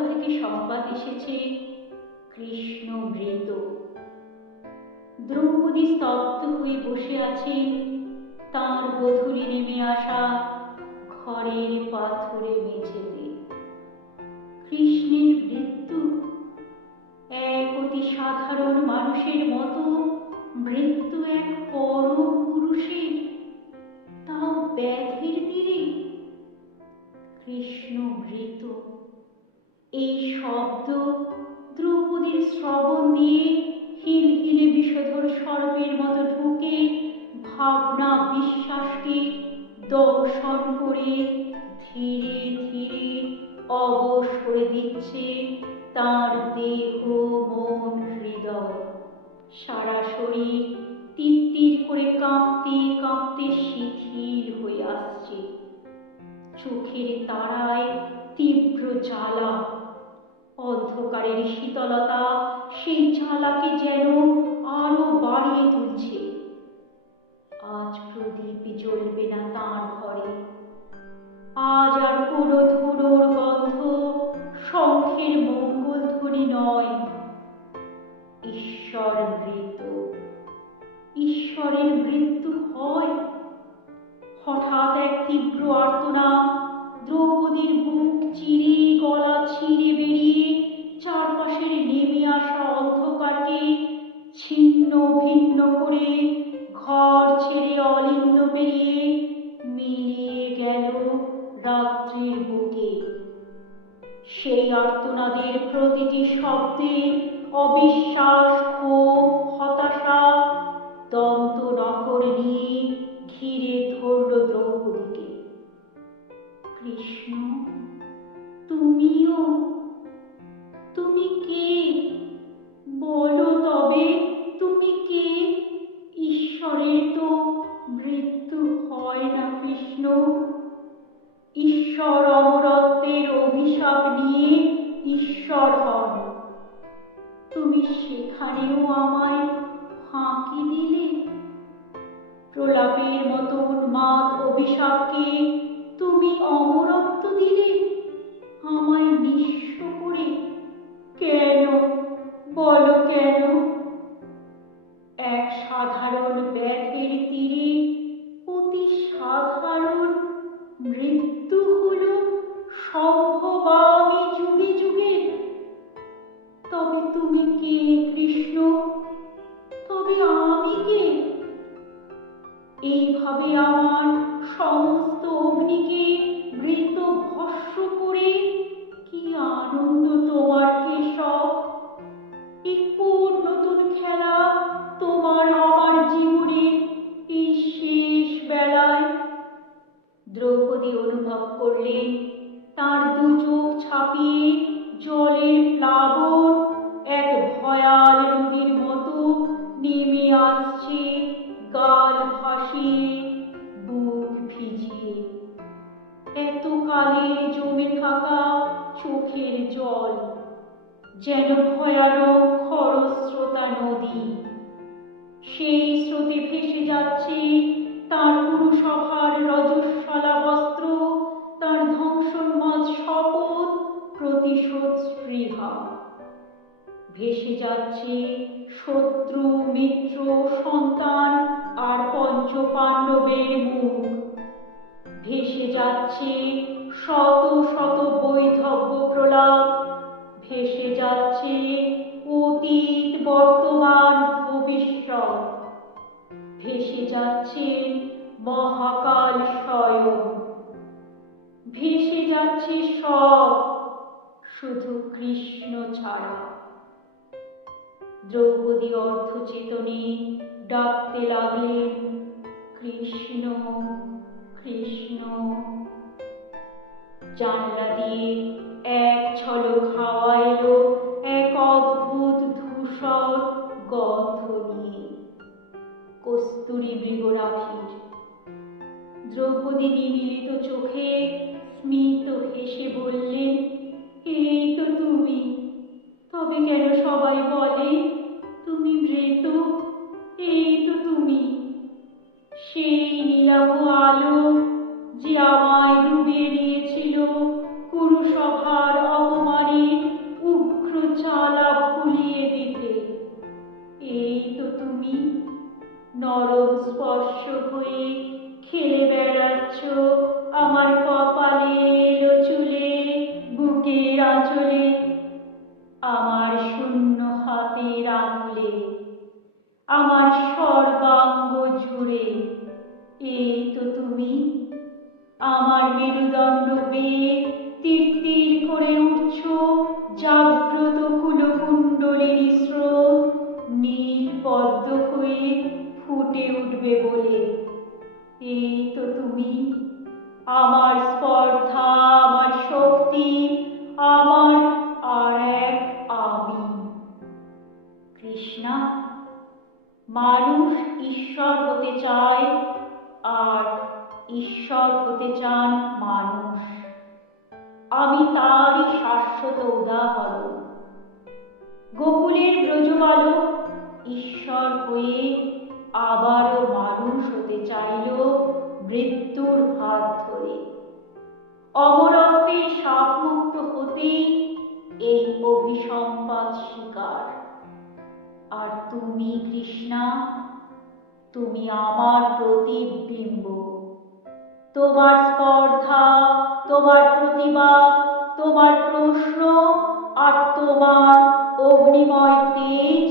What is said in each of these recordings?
থেকে সংবাদ এসেছে কৃষ্ণ মৃত। দ্রৌপদী স্তব্ধ হয়ে বসে আছেন তাঁর গধূলি নেমে আসা ঘরের পাথরে মেঝেতে। কৃষ্ণের মৃত্যু, এক অতি সাধারণ মানুষের মতো মৃত্যু এক পরম পুরুষের, তাও ব্যাধির তীরে। কৃষ্ণ মৃত, এই শব্দ দ্রৌপদীর শ্রবণ দিয়ে হিলহিলে বিষধর সর্পের মতো ঢুকে ভাবনা বিশ্বাসকে দংশন করে ধীরে ধীরে অবশ করে দিচ্ছে তার দেহ, মন, হৃদয়। সারা শরীর তিত্তির করে কাঁপতে কাঁপতে শিথিল হয়ে আসছে। চোখের তারায় তীব্র জ্বালা, অন্ধকারের শীতলতা সেই জ্বালাকে যেন আরো বাড়িয়ে তুলছে। আজ প্রদীপ জ্বলবে না তাঁর ঘরে, আজ আর কোনো ধুনোর গন্ধ, শঙ্খের মঙ্গল ধ্বনি নয়। ঈশ্বর মৃত। ঈশ্বরের মৃত্যু হয়। হঠাৎ এক তীব্র আর্তনাদ দ্রৌপদীর বুক চিরে, গলা ছিঁড়ে বেরিয়ে চারপাশের নেমে আসা অন্ধকারকে ছিন্ন ভিন্ন করে ঘর ছেড়ে অলিন্দ পেরিয়ে মিলিয়ে গেল রাত্রির বুকে। সেই আর্তনাদের প্রতিটি শব্দে অবিশ্বাস, ক্ষোভ, হতাশা দন্ত নখর নিয়ে ঘিরে ধরল দ্রৌপদীকে। কৃষ্ণ, তুমিও? তুমি কে? বলো তবে, তুমি কে? ঈশ্বরের তো মৃত্যু হয় না কৃষ্ণ। ঈশ্বর অমরত্বের অভিশাপ নিয়ে ঈশ্বর হন। তুমি সেখানেও আমায় ফাঁকি দিলে। প্রলাপের মতো উন্মাদ অভিশাপকে তুমি অমরত্ব দিলে, আমায় নিঃস্ব করে। কেন বলো, কেন? এক সাধারণ ব্যাধির তীরে অতি সাধারণ মৃত্যু হলো সম্ভবামী যুগে যুগে। তবে তুমি কে কৃষ্ণ? তবে আমি কে? এইভাবে আমার সমস্ত অগ্নিকে মৃত ভস্ম করে কি আনন্দ তোমার কেশব! এ কোন নতুন খেলা তোমার আমার জীবনের এই শেষ বেলায়? দ্রৌপদী অনুভব করলেন তার দু চোখ ছাপিয়ে জলের প্লাবন এক ভয়াল নদীর মতো নেমে আসছে গাল ভাসিয়ে, বুক ভিজিয়ে। এতকালের জমে থাকা চোখের জল যেন ভয়ানক খরস্রোতা নদী। সেই স্রোতে ভেসে যাচ্ছে তার পুরুষভার রজস্বলা বস্ত্র, তার ধ্বংসোন্মাদ শপথ, প্রতিশোধ স্পৃহা। ভেসে যাচ্ছে শত্রু, মিত্র, সন্তান আর পঞ্চ পাণ্ডবের মুখ। ভেসে যাচ্ছে শত শত বৈধব্য প্রলাপ। ভেসে যাচ্ছে অতীত, বর্তমান, ভবিষ্যৎ। ভেসে যাচ্ছে মহাকাল স্বয়ং। ভেসে যাচ্ছে সব, শুধু কৃষ্ণ ছাড়া। দ্রৌপদী অর্ধচেতনে ডাকতে লাগলেন, কৃষ্ণ, কৃষ্ণ। জানলা দিয়ে এক ঝলক হাওয়া এলো এক অদ্ভুত ধূসর গন্ধ নিয়ে, কস্তুরী মৃগরাভির। দ্রৌপদী নিমীলিত চোখে স্মিত হেসে বললেন, এই তো তুমি। তবে কেন সবাই বলে তুমি মৃত? এই তো তুমি, সেই নীলাভ আলো যে আমায় ডুবিয়ে নিয়েছিল কুরুসভার অপমানে আমার সর্বাঙ্গ জুড়ে। এই তো তুমি, আমার মেরুদণ্ড বেয়ে তীর তীর করে উঠছ জাগ্রত কুলকুণ্ডলিনী স্রোত, নীল পদ্ম হয়ে ফুটে উঠবে বলে। এই তো তুমি, আমার স্পর্ধা, আমার শক্তি, আমার আর এক আমি। কৃষ্ণা, মানুষ ঈশ্বর হতে চায়, আর ঈশ্বর হতে চান মানুষ। আমি তারই শাশ্বত উদাহরণ। গোকুলের ব্রজবালক ঈশ্বর হয়ে আবারও মানুষ হতে চাইল মৃত্যুর হাত ধরে। অমরত্বের শাপমুক্ত হতেই এই অভিসম্পাত শিকার। আর তুমি কৃষ্ণা, তুমি আমার প্রতিবিম্ব। তোমার স্পর্ধা, তোমার প্রতিবাদ, তোমার প্রশ্ন আর তোমার অগ্নিময় তেজ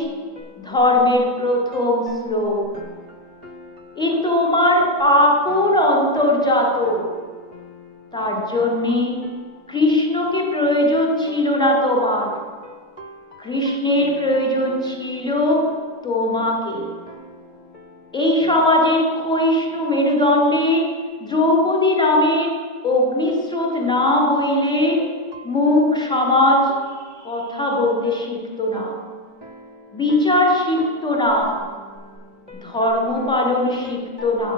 ধর্মের প্রথম শ্লোক। এ তোমার আপন অন্তর্জাত। তার জন্যে কৃষ্ণকে প্রয়োজন ছিল না তোমার, কৃষ্ণের প্রয়োজন ছিল তোমাকে। এই সমাজের ক্ষয়িষ্ণু মেরুদণ্ডে দ্রৌপদী নামের অগ্নিস্রোত না বইলে মুখ সমাজ কথা বলতে শিখত না, বিচার শিখত না, ধর্ম পালন শিখত না।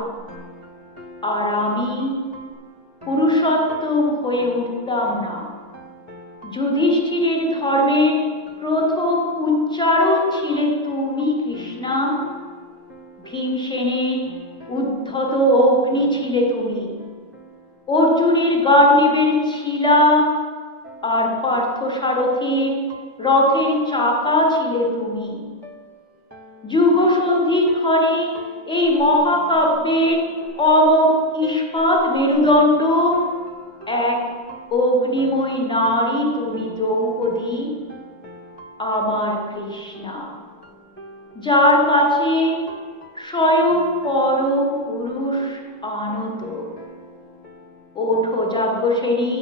আর আমি পুরুষোত্তম হয়ে উঠতাম না। যুধিষ্ঠিরের ধর্মের প্রথম উচ্চারণ ছিলে তুমি কৃষ্ণা। ভীমসেনের উদ্ধত অগ্নি ছিলে তুমি। অর্জুনের গাণ্ডীবের ছিলা আর পার্থসারথীর রথের চাকা ছিলে তুমি। যুগ সন্ধিক্ষণে এই মহাকাব্যের অমোঘ ইস্পাত মেরুদণ্ড, এক অগ্নিময়ী নারী তুমি দ্রৌপদী, আমার কৃষ্ণা, যার কাছে স্বয়ং পরম পুরুষ আনত। ওঠো যাজ্ঞসেনী,